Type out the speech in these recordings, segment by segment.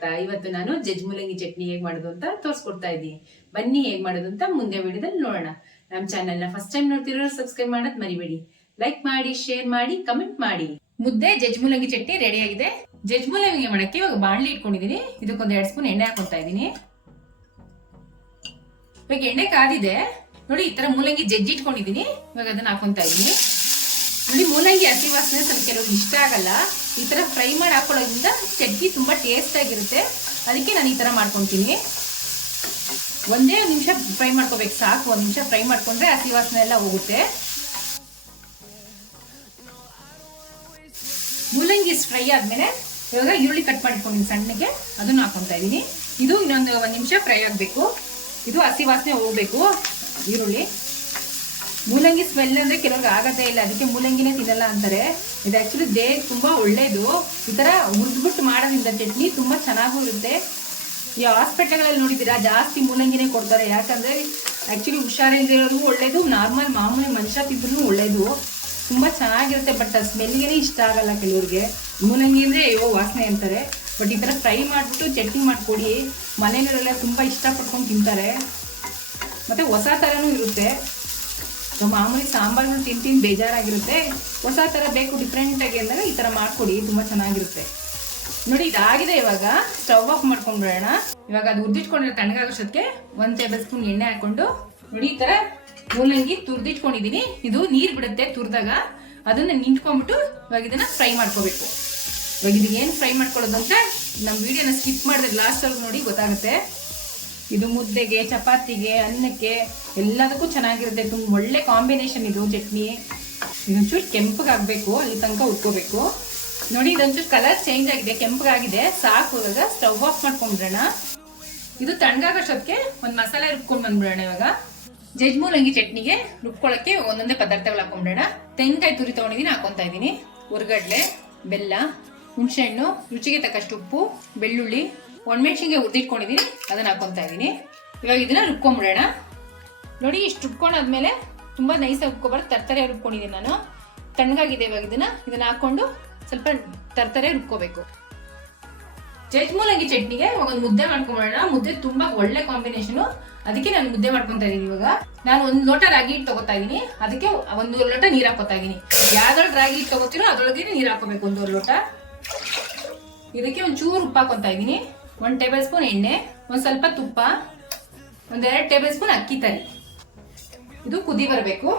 ಸ್ವಾಗತ. ಇವತ್ತು ನಾನು ಜಜ್ಜಿ ಮೂಲಂಗಿ ಚಟ್ನಿ ಹೇಗೆ ಮಾಡೋದು ಅಂತ ತೋರಿಸ್ಕೊಡ್ತಾ ಇದ್ದೀನಿ. ಬನ್ನಿ ಹೇಗೆ ಮಾಡೋದು ಅಂತ ಮುಂದೆ ವಿಡಿಯೋದಲ್ಲಿ ನೋಡೋಣ. ನಮ್ಮ ಚಾನೆಲ್ನ ಫಸ್ಟ್ ಟೈಮ್ ನೋಡ್ತಿರೋರು ಸಬ್ಸ್ಕ್ರೈಬ್ ಮಾಡೋದು ಮರಿಬೇಡಿ. ಲೈಕ್ ಮಾಡಿ, ಶೇರ್ ಮಾಡಿ, ಕಮೆಂಟ್ ಮಾಡಿ. ಮುದ್ದೆ ಜಜ್ಜಿ ಮೂಲಂಗಿ ಚಟ್ನಿ ರೆಡಿ ಆಗಿದೆ. ಜಜ್ಜಿ ಮೂಲಂಗಿ ಮಾಡಕ್ಕೆ ಇವಾಗ ಬಾಣಲಿ ಇಟ್ಕೊಂಡಿದ್ದೀನಿ. ಇದಕ್ಕೊಂದು 2 ಸ್ಪೂನ್ ಎಣ್ಣೆ ಹಾಕೊಂತಾ ಇದ್ದೀನಿ. ಇವಾಗ ಎಣ್ಣೆ ಕಾದಿದೆ ನೋಡಿ. ಈ ತರ ಮೂಲಂಗಿ ಜಜ್ಜಿ ಇಟ್ಕೊಂಡಿದ್ದೀನಿ. ಇವಾಗ ಅದನ್ನ ಹಾಕೊಂತಾ ಇದ್ದೀನಿ. ನೋಡಿ, ಮೂಲಂಗಿ ಹಸಿ ವಾಸನೆ ಸ್ವಲ್ಪ ಕೆಲವ್ರಿಗೆ ಇಷ್ಟ ಆಗಲ್ಲ. ಈ ತರ ಫ್ರೈ ಮಾಡಿ ಹಾಕೊಳ್ಳೋದ್ರಿಂದ ಚಟ್ನಿ ತುಂಬಾ ಟೇಸ್ಟ್ ಆಗಿರುತ್ತೆ. ಅದಕ್ಕೆ ನಾನು ಈ ತರ ಮಾಡ್ಕೊಂತೀನಿ. ಒಂದೇ ನಿಮಿಷ ಫ್ರೈ ಮಾಡ್ಕೋಬೇಕು, ಸಾಕು. 1 ನಿಮಿಷ ಫ್ರೈ ಮಾಡ್ಕೊಂಡ್ರೆ ಹಸಿ ವಾಸನೆ ಎಲ್ಲ ಹೋಗುತ್ತೆ. ಮೂಲಂಗಿ ಫ್ರೈ ಆದ್ಮೇಲೆ ಇವಾಗ ಈರುಳ್ಳಿ ಕಟ್ ಮಾಡಿಟ್ಕೊಂಡಿದ್ದೀನಿ ಸಣ್ಣಗೆ, ಅದನ್ನ ಹಾಕೊಂತಾ ಇದೀನಿ. ಇದು ಇನ್ನೊಂದು 1 ನಿಮಿಷ ಫ್ರೈ ಆಗ್ಬೇಕು. ಇದು ಹಸಿ ವಾಸನೆ ಹೋಗ್ಬೇಕು ಈರುಳ್ಳಿ. ಮೂಲಂಗಿ ಸ್ಮೆಲ್ ಅಂದ್ರೆ ಕೆಲವ್ರಿಗೆ ಆಗದೇ ಇಲ್ಲ, ಅದಕ್ಕೆ ಮೂಲಂಗಿನೇ ತಿನ್ನಲ್ಲ ಅಂತಾರೆ. ಇದು ಆಕ್ಚುಲಿ ದೇಹಕ್ಕೆ ತುಂಬಾ ಒಳ್ಳೇದು. ಈ ತರ ಹುರಿದ್ಬಿಟ್ಟು ಮಾಡೋದ್ರಿಂದ ಚಟ್ನಿ ತುಂಬಾ ಚೆನ್ನಾಗೂ ಇರುತ್ತೆ. ಈ ಹಾಸ್ಪಿಟಲ್ಗಳಲ್ಲಿ ನೋಡಿದ್ದೀರಾ, ಜಾಸ್ತಿ ಮೂಲಂಗಿನೇ ಕೊಡ್ತಾರೆ. ಯಾಕಂದ್ರೆ ಆಕ್ಚುಲಿ ಹುಷಾರಿಲ್ದಿರೋದು ಒಳ್ಳೇದು, ನಾರ್ಮಲ್ ಮಾಮೂಲಿ ಮನುಷ್ಯ ತಿಂದ್ರೂ ಒಳ್ಳೇದು. ತುಂಬಾ ಚೆನ್ನಾಗಿರುತ್ತೆ. ಬಟ್ ಸ್ಮೆಲ್ಗೆನೇ ಇಷ್ಟ ಆಗಲ್ಲ ಕೆಲವ್ರಿಗೆ. ಮೂಲಂಗಿ ಅಂದ್ರೆ ಅಯ್ಯೋ ವಾಸನೆ ಅಂತಾರೆ. ಬಟ್ ಈ ತರ ಫ್ರೈ ಮಾಡ್ಬಿಟ್ಟು ಚಟ್ನಿ ಮಾಡ್ಕೊಡಿ. ಮನೆಯವರೆಲ್ಲ ತುಂಬಾ ಇಷ್ಟಪಡ್ಕೊಂಡು ತಿಂತಾರೆ. ಮತ್ತೆ ಹೊಸ ತರನೂ ಇರುತ್ತೆ. ಮಾಮೂಲಿ ಸಾಂಬಾರ್ಗಳು ತಿಂದು ಬೇಜಾರಾಗಿರುತ್ತೆ. ಹೊಸ ತರ ಬೇಕು ಡಿಫ್ರೆಂಟ್ ಆಗಿ ಅಂದಾಗ ಈ ತರ ಮಾಡ್ಕೊಡಿ, ತುಂಬಾ ಚೆನ್ನಾಗಿರುತ್ತೆ. ನೋಡಿ, ಇದಾಗಿದೆ. ಇವಾಗ ಸ್ಟವ್ ಆಫ್ ಮಾಡ್ಕೊಂಡ್ಬಿಡೋಣ. ಇವಾಗ ಅದು ಉರ್ದಿಟ್ಕೊಂಡಿರೋ ತಣ್ಣಗಾಗೋಷ್ಟೊತ್ತಿಗೆ 1 ಟೇಬಲ್ ಸ್ಪೂನ್ ಎಣ್ಣೆ ಹಾಕೊಂಡು, ನೋಡಿ ಈ ತರ ಮೂಲಂಗಿ ತುರ್ದಿಟ್ಕೊಂಡಿದೀನಿ. ಇದು ನೀರ್ ಬಿಡುತ್ತೆ ತುರ್ದಾಗ. ಅದನ್ನ ನಿಂತ್ಕೊಂಡ್ಬಿಟ್ಟು ಇವಾಗ ಇದನ್ನ ಫ್ರೈ ಮಾಡ್ಕೋಬೇಕು. ಇವಾಗ ಇದು ಏನ್ ಫ್ರೈ ಮಾಡ್ಕೊಳ್ಳೋದು ಅಂತ ನಮ್ಮ ವಿಡಿಯೋನ ಸ್ಕಿಪ್ ಮಾಡಿದ್ರೆ ಲಾಸ್ಟ್ ಅಲ್ಲಿ ನೋಡಿ ಗೊತ್ತಾಗುತ್ತೆ. ಇದು ಮುದ್ದೆಗೆ, ಚಪಾತಿಗೆ, ಅನ್ನಕ್ಕೆ ಎಲ್ಲದಕ್ಕೂ ಚೆನ್ನಾಗಿರುತ್ತೆ. ತುಂಬ ಒಳ್ಳೆ ಕಾಂಬಿನೇಷನ್ ಇದು ಚಟ್ನಿ. ಇದೊಂಚೂರು ಕೆಂಪಗಾಗಬೇಕು, ಅಲ್ಲಿ ತನಕ ಉಟ್ಕೋಬೇಕು. ನೋಡಿ, ಇದೊಂಚೂರು ಕಲರ್ ಚೇಂಜ್ ಆಗಿದೆ, ಕೆಂಪಗಾಗಿದೆ. ಸಾಕು. ಇವಾಗ ಸ್ಟವ್ ಆಫ್ ಮಾಡ್ಕೊಂಡ್ಬಿಡೋಣ. ಇದು ತಣ್ಣಗಾಗೋಷ್ಟೊತ್ತಿಗೆ ಒಂದು ಮಸಾಲೆ ರುಬ್ಕೊಂಡು ಬಂದ್ಬಿಡೋಣ. ಇವಾಗ ಜಜ್ಜಿ ಮೂಲಂಗಿ ಚಟ್ನಿಗೆ ರುಬ್ಕೊಳ್ಳೋಕ್ಕೆ ಒಂದೊಂದೇ ಪದಾರ್ಥಗಳು ಹಾಕೊಂಡ್ಬಿಡೋಣ. ತೆಂಗಿನಕಾಯಿ ತುರಿ ತೊಗೊಂಡಿದ್ದೀನಿ, ಹಾಕೊಂತಾ ಇದ್ದೀನಿ. ಉರ್ಗಡ್ಲೆ, ಬೆಲ್ಲ, ಹುಣಸೆಹಣ್ಣು, ರುಚಿಗೆ ತಕ್ಕಷ್ಟು ಉಪ್ಪು, ಬೆಳ್ಳುಳ್ಳಿ, ಒಣಮೆಣಸಿನ್ಕಾಯಿ ಹುರಿದಿಟ್ಕೊಂಡಿದ್ದೀನಿ, ಅದನ್ನ ಹಾಕೊಂತಾ ಇದ್ದೀನಿ. ಇವಾಗ ಇದನ್ನ ರುಬ್ಕೊಂಡ್ಬಿಡೋಣ. ನೋಡಿ, ಇಷ್ಟು ರುಬ್ಕೊಂಡಾದ್ಮೇಲೆ ತುಂಬಾ ನೈಸಾಗಿ ರುಬ್ಕೊಬಾರ್ದು, ತರ್ತರೆ ರುಬ್ಕೊಂಡಿದ್ದೀನಿ ನಾನು. ತಣ್ಣಗಾಗಿದೆ. ಇವಾಗ ಇದನ್ನ ಹಾಕೊಂಡು ಸ್ವಲ್ಪ ತರ್ತರೆ ರುಬ್ಕೋಬೇಕು. ಜಜ್ಜಿ ಮೂಲಂಗಿ ಚಟ್ನಿಗೆ ಒಂದು ಮುದ್ದೆ ಮಾಡ್ಕೊಂಡ್ಬಿಡೋಣ. ಮುದ್ದೆ ತುಂಬಾ ಒಳ್ಳೆ ಕಾಂಬಿನೇಷನ್, ಅದಕ್ಕೆ ನಾನು ಮುದ್ದೆ ಮಾಡ್ಕೊಂತಾ ಇದೀನಿ. ಇವಾಗ ನಾನು 1 ಲೋಟ ರಾಗಿ ಹಿಟ್ಟು ತಗೋತಾ ಇದೀನಿ. ಅದಕ್ಕೆ 1 ಲೋಟ ನೀರು ಹಾಕೋತಾ ಇದೀನಿ. ಯಾವ್ದ್ರೊಳಗೆ ರಾಗಿ ಹಿಟ್ಟು ತಗೋತೀರೋ ಅದ್ರೊಳಗೆ ನೀರು ಹಾಕೋಬೇಕು, 1 ಲೋಟ. ಇದಕ್ಕೆ ಒಂಚೂರು ಉಪ್ಪು ಹಾಕೊಂತಾ ಇದೀನಿ. 1 ಟೇಬಲ್ ಸ್ಪೂನ್ ಎಣ್ಣೆ, ಒಂದ್ ಸ್ವಲ್ಪ ತುಪ್ಪ, 2 ಟೇಬಲ್ ಸ್ಪೂನ್ ಅಕ್ಕಿ ತರಿ. ಇದು ಕುದಿ ಬರಬೇಕು.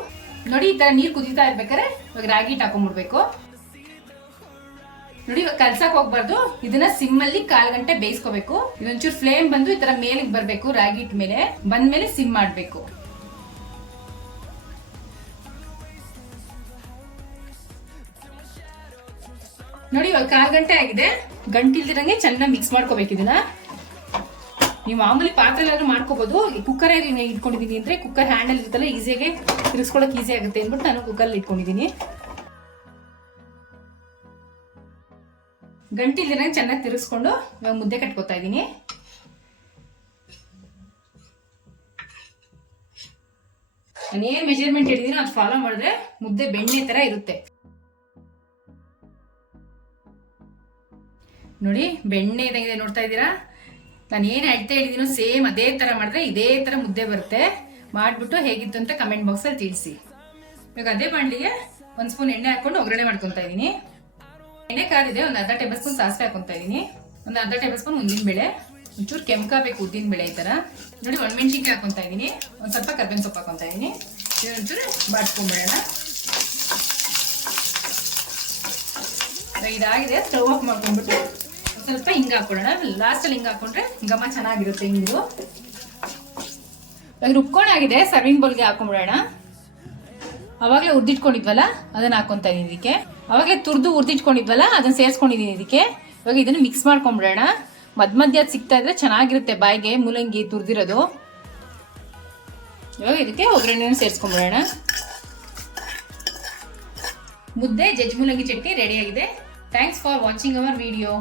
ನೋಡಿ, ಈ ತರ ನೀರು ಕುದೀತಾ ಇರ್ಬೇಕಾದ್ರೆ ಇವಾಗ ರಾಗಿ ಹಿಟ್ಟು ಹಾಕೊಂಡ್ಬಿಡ್ಬೇಕು. ನೋಡಿ, ಇವಾಗ ಕಲ್ಸಕ್ ಹೋಗ್ಬಾರ್ದು. ಇದನ್ನ ಸಿಮ್ ಅಲ್ಲಿ 1/4 ಗಂಟೆ ಬೇಯಿಸ್ಕೋಬೇಕು. ಇದೊಂಚೂರು ಫ್ಲೇಮ್ ಬಂದು ಈ ತರ ಮೇಲಿಗೆ ಬರ್ಬೇಕು. ರಾಗಿ ಹಿಟ್ ಮೇಲೆ ಬಂದ್ಮೇಲೆ ಸಿಮ್ ಮಾಡ್ಬೇಕು. ನೋಡಿ, ಇವಾಗ 1/4 ಗಂಟೆ ಆಗಿದೆ. ಗಂಟಿಲ್ದಿರಂಗೆ ಚೆನ್ನಾಗಿ ಮಿಕ್ಸ್ ಮಾಡ್ಕೋಬೇಕು. ಇದನ್ನ ನೀವು ಮಾಮೂಲಿ ಪಾತ್ರೆ ಎಲ್ಲಾದ್ರೂ ಮಾಡ್ಕೋಬಹುದು. ಕುಕ್ಕರ್ ಇಟ್ಕೊಂಡಿದೀನಿ ಅಂದ್ರೆ ಕುಕ್ಕರ್ ಹ್ಯಾಂಡಲ್ ಇರುತ್ತಲ್ಲ, ಈಸಿಯಾಗಿ ತಿರ್ಸ್ಕೊಳಕ್ ಈಸಿ ಆಗುತ್ತೆ ಅಂದ್ಬಿಟ್ಟು ನಾನು ಕುಕ್ಕರ್ ಇಟ್ಕೊಂಡಿದೀನಿ. ಗಂಟಿಲ್ದಿರಂಗೆ ಚೆನ್ನಾಗಿ ತಿರ್ಸ್ಕೊಂಡು ಇವಾಗ ಮುದ್ದೆ ಕಟ್ಕೋತಾ ಇದೀನಿ. ನಾನು ಏನ್ ಮೆಜರ್ಮೆಂಟ್ ಹೇಳಿದೀನೋ ಅದು ಫಾಲೋ ಮಾಡಿದ್ರೆ ಮುದ್ದೆ ಬೆಣ್ಣೆ ತರ ಇರುತ್ತೆ. ನೋಡಿ, ಬೆಣ್ಣೆ ಇದಂಗಿದೆ, ನೋಡ್ತಾ ಇದ್ದೀರಾ. ನಾನು ಏನ್ ಹೇಳ್ತಾ ಇದ್ದೀನೋ ಸೇಮ್ ಅದೇ ತರ ಮಾಡಿದ್ರೆ ಇದೇ ತರ ಮುದ್ದೆ ಬರುತ್ತೆ. ಮಾಡ್ಬಿಟ್ಟು ಹೇಗಿತ್ತು ಅಂತ ಕಮೆಂಟ್ ಬಾಕ್ಸ್ ಅಲ್ಲಿ ತಿಳಿಸಿ. ಇವಾಗ ಅದೇ ಬಾಣಲಿಗೆ 1 ಸ್ಪೂನ್ ಎಣ್ಣೆ ಹಾಕೊಂಡು ಒಗ್ಗರಣೆ ಮಾಡ್ಕೊಂತಾ ಇದೀನಿ. ಎಣ್ಣೆ ಕಾದಿದೆ. ಒಂದು 1/2 ಟೇಬಲ್ ಸ್ಪೂನ್ ಸಾಸಿವೆ ಹಾಕೊಂತಾ ಇದೀನಿ. ಒಂದು 1/2 ಟೇಬಲ್ ಸ್ಪೂನ್ ಉದ್ದಿನ ಬೇಳೆ, ಒಂಚೂರು ಕೆಂಪಬೇಕು ಉದ್ದಿನ ಬೇಳೆ ಈ ತರ. ನೋಡಿ, ಒಣಮೆಣಸಿನ್ಕಾಯಿ ಹಾಕೊಂತಾ ಇದೀನಿ. ಒಂದ್ ಸ್ವಲ್ಪ ಕರ್ಬೇವಿನ ಸೊಪ್ಪು ಹಾಕೊಂತಾ ಇದೀನಿ. ಒಂಚೂರು ಬಾಡ್ಸ್ಕೊಂಡ್ಬಿಡೋಣ. ಇದಾಗಿದೆ. ಸ್ಟವ್ ಆಫ್ ಮಾಡ್ಕೊಂಡ್ಬಿಟ್ಟು ಸ್ವಲ್ಪ ಹಿಂಗ ಹಾಕೊಳ್ಳೋಣ. ಲಾಸ್ಟ್ ಅಲ್ಲಿ ಹಿಂಗ ಹಾಕೊಂಡ್ರೆ ಘಮ ಚೆನ್ನಾಗಿರುತ್ತೆ ಹಿಂಗು. ಇವಾಗ ರುಬ್ಕೊಂಡಾಗಿದೆ. ಸರ್ವಿಂಗ್ ಬೌಲ್ಗೆ ಹಾಕೊಂಡ್ಬಿಡೋಣ. ಅವಾಗಲೇ ಹುರಿದಿಟ್ಕೊಂಡಿದ್ವಲ್ಲ ಅದನ್ನ ಹಾಕೊಂತಾ ಇದೀನಿ ಇದಕ್ಕೆ. ಅವಾಗಲೇ ಹುರಿದಿಟ್ಕೊಂಡಿದ್ವಲ್ಲ ಅದನ್ನ ಸೇರಿಸ್ಕೊಂಡಿದೀನಿ ಇದಕ್ಕೆ. ಇವಾಗ ಇದನ್ನ ಮಿಕ್ಸ್ ಮಾಡ್ಕೊಂಡ್ಬಿಡೋಣ. ಮಧ್ಯ ಸಿಗ್ತಾ ಇದ್ರೆ ಚೆನ್ನಾಗಿರುತ್ತೆ ಬಾಯಿಗೆ, ಮೂಲಂಗಿ ತುರಿದಿರೋದು. ಇವಾಗ ಇದಕ್ಕೆ ಒಗ್ಗರಣೆಯನ್ನು ಸೇರಿಸ್ಕೊಂಡ್ಬಿಡೋಣ. ಮುದ್ದೆ ಜಜ್ಜಿ ಮೂಲಂಗಿ ಚಟ್ನಿ ರೆಡಿ ಆಗಿದೆ. Thanks for watching our video.